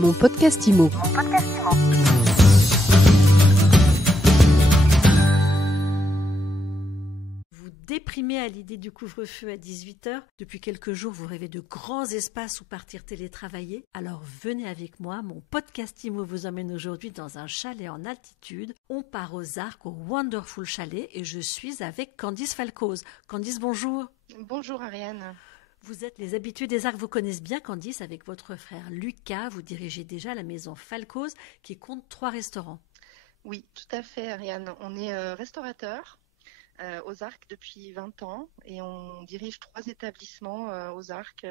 Mon podcast IMO. Vous déprimez à l'idée du couvre-feu à 18h. Depuis quelques jours, vous rêvez de grands espaces où partir télétravailler. Alors venez avec moi. Mon podcast IMO vous emmène aujourd'hui dans un chalet en altitude. On part aux Arcs, au Wonderful Chalet, et je suis avec Candice Falcoz. Candice, bonjour. Bonjour Ariane. Vous êtes les habitués des Arcs, vous connaissez bien Candice, avec votre frère Lucas. Vous dirigez déjà la maison Falcoz qui compte 3 restaurants. Oui, tout à fait Ariane. On est restaurateur aux Arcs depuis 20 ans et on dirige 3 établissements aux Arcs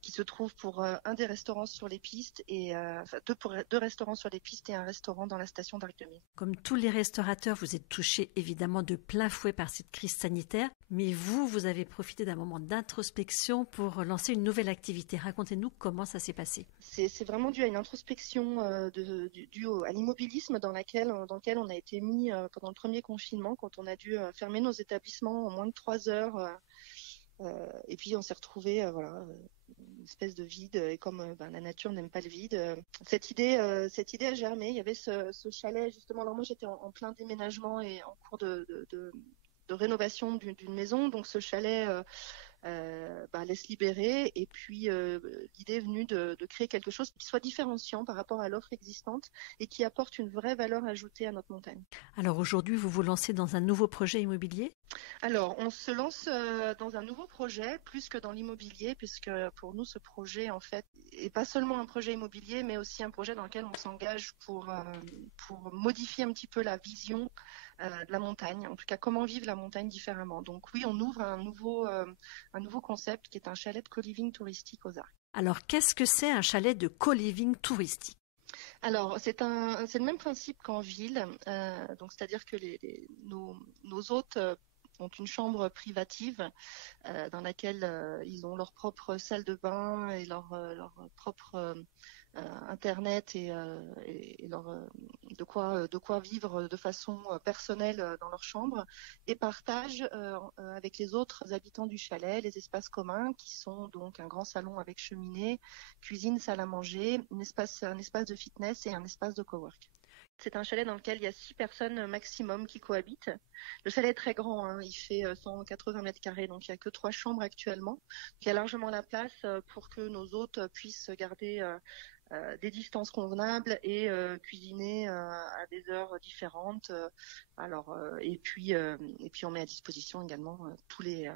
qui se trouvent pour un des restaurants sur les pistes et deux restaurants sur les pistes et un restaurant dans la station d'Arc de Mille. Comme tous les restaurateurs, vous êtes touchés évidemment de plein fouet par cette crise sanitaire, mais vous avez profité d'un moment d'introspection pour lancer une nouvelle activité. Racontez-nous comment ça s'est passé. C'est vraiment dû à une introspection due à l'immobilisme dans lequel on a été mis pendant le premier confinement, quand on a dû fermer nos établissements en moins de 3 heures. Et puis on s'est retrouvé une espèce de vide, et comme la nature n'aime pas le vide, cette idée a germé. Il y avait ce chalet justement. Alors moi j'étais en plein déménagement et en cours de rénovation d'une maison, donc ce chalet laisse libérer, et puis l'idée est venue de créer quelque chose qui soit différenciant par rapport à l'offre existante et qui apporte une vraie valeur ajoutée à notre montagne. Alors aujourd'hui, vous vous lancez dans un nouveau projet immobilier ? Alors, on se lance dans un nouveau projet, plus que dans l'immobilier, puisque pour nous, ce projet, en fait, est pas seulement un projet immobilier, mais aussi un projet dans lequel on s'engage pour modifier un petit peu la vision de la montagne, en tout cas comment vivre la montagne différemment. Donc oui, on ouvre un nouveau concept qui est un chalet de co-living touristique aux Arcs. Alors, qu'est-ce que c'est un chalet de co-living touristique ? Alors, c'est le même principe qu'en ville, donc c'est-à-dire que nos hôtes ont une chambre privative dans laquelle ils ont leur propre salle de bain et leur propre internet et de quoi vivre de façon personnelle dans leur chambre, et partagent avec les autres habitants du chalet les espaces communs qui sont donc un grand salon avec cheminée, cuisine, salle à manger, un espace de fitness et un espace de cowork. C'est un chalet dans lequel il y a 6 personnes maximum qui cohabitent. Le chalet est très grand, hein, il fait 180 mètres carrés, donc il n'y a que 3 chambres actuellement. Il y a largement la place pour que nos hôtes puissent garder des distances convenables et cuisiner à des heures différentes. Et puis on met à disposition également tous les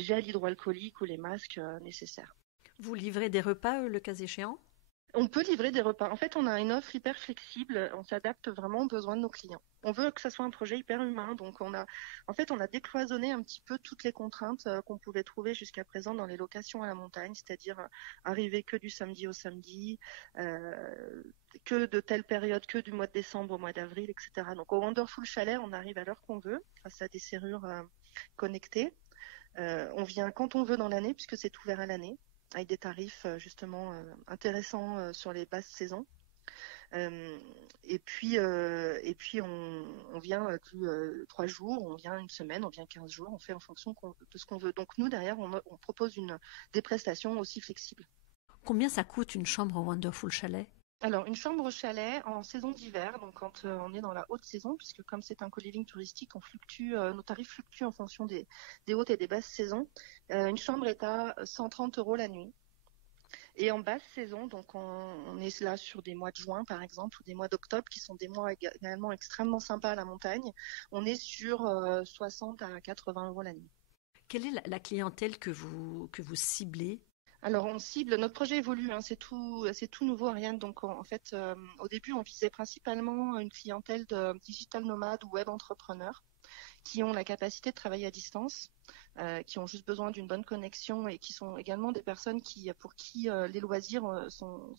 gels hydroalcooliques ou les masques nécessaires. Vous livrez des repas le cas échéant ? On peut livrer des repas. En fait, on a une offre hyper flexible. On s'adapte vraiment aux besoins de nos clients. On veut que ça soit un projet hyper humain. Donc, on a décloisonné un petit peu toutes les contraintes qu'on pouvait trouver jusqu'à présent dans les locations à la montagne, c'est-à-dire arriver que du samedi au samedi, que de telle période, que du mois de décembre au mois d'avril, etc. Donc, au Wonderful Chalet, on arrive à l'heure qu'on veut, grâce à des serrures connectées. On vient quand on veut dans l'année, puisque c'est ouvert à l'année, avec des tarifs justement intéressants sur les basses saisons. Et puis on vient 3 jours, on vient une semaine, on vient 15 jours, on fait en fonction de ce qu'on veut. Donc nous, derrière, on propose des prestations aussi flexibles. Combien ça coûte une chambre au Wonderful Chalet ? Alors, une chambre au chalet en saison d'hiver, donc quand on est dans la haute saison, puisque comme c'est un co-living touristique, nos tarifs fluctuent en fonction des hautes et des basses saisons. Une chambre est à 130 € la nuit. Et en basse saison, donc on est là sur des mois de juin par exemple, ou des mois d'octobre, qui sont des mois également extrêmement sympas à la montagne, on est sur 60 à 80 € la nuit. Quelle est la clientèle que vous ciblez ? Alors on cible, notre projet évolue, hein, c'est tout nouveau Ariane, donc en fait au début on visait principalement une clientèle de digital nomades ou web entrepreneurs qui ont la capacité de travailler à distance, qui ont juste besoin d'une bonne connexion, et qui sont également des personnes pour qui les loisirs sont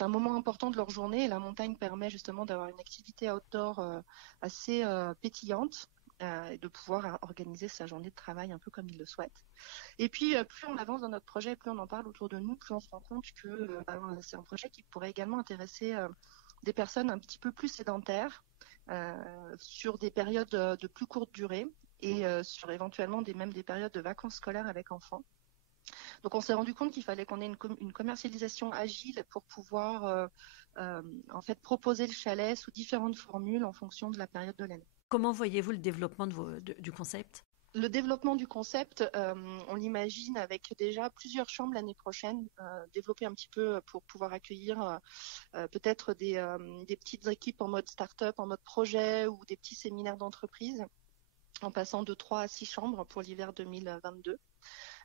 un moment important de leur journée, et la montagne permet justement d'avoir une activité outdoor assez pétillante. Et de pouvoir organiser sa journée de travail un peu comme il le souhaite. Et puis, plus on avance dans notre projet, plus on en parle autour de nous, plus on se rend compte que c'est un projet qui pourrait également intéresser des personnes un petit peu plus sédentaires, sur des périodes de plus courte durée, et sur éventuellement même des périodes de vacances scolaires avec enfants. Donc on s'est rendu compte qu'il fallait qu'on ait une commercialisation agile pour pouvoir en fait proposer le chalet sous différentes formules en fonction de la période de l'année. Comment voyez-vous le développement du concept ? Le développement du concept, on l'imagine avec déjà plusieurs chambres l'année prochaine, développer un petit peu pour pouvoir accueillir peut-être des petites équipes en mode start-up, en mode projet ou des petits séminaires d'entreprise, en passant de 3 à 6 chambres pour l'hiver 2022.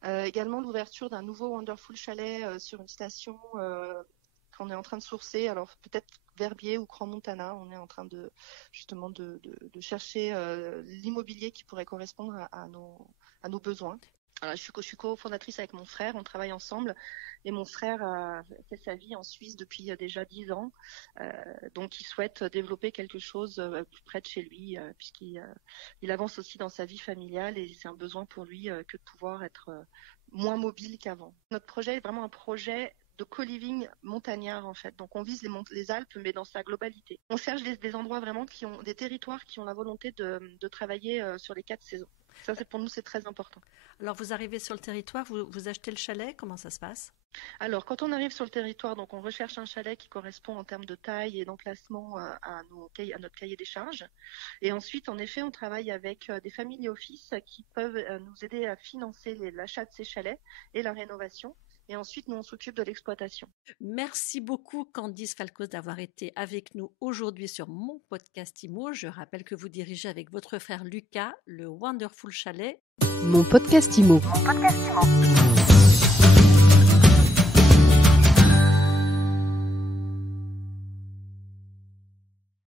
Également l'ouverture d'un nouveau Wonderful Chalet sur une station qu'on est en train de sourcer, alors peut-être Verbier ou Crans-Montana. On est en train de chercher l'immobilier qui pourrait correspondre à nos besoins. Alors, je suis cofondatrice avec mon frère, on travaille ensemble et mon frère a fait sa vie en Suisse depuis déjà 10 ans, donc il souhaite développer quelque chose plus près de chez lui puisqu'il avance aussi dans sa vie familiale et c'est un besoin pour lui que de pouvoir être moins mobile qu'avant. Notre projet est vraiment un projet de co-living montagnard en fait. Donc on vise les Alpes mais dans sa globalité. On cherche des endroits vraiment des territoires qui ont la volonté de travailler sur les 4 saisons. Ça, pour nous, c'est très important. Alors, vous arrivez sur le territoire, vous achetez le chalet, comment ça se passe ? Alors, quand on arrive sur le territoire, donc on recherche un chalet qui correspond en termes de taille et d'emplacement à notre cahier des charges. Et ensuite, en effet, on travaille avec des family office qui peuvent nous aider à financer l'achat de ces chalets et la rénovation. Et ensuite, nous, on s'occupe de l'exploitation. Merci beaucoup, Candice Falcoz, d'avoir été avec nous aujourd'hui sur mon podcast IMO. Je rappelle que vous dirigez avec votre frère Lucas le Wonderful Chalet. Mon podcast IMO.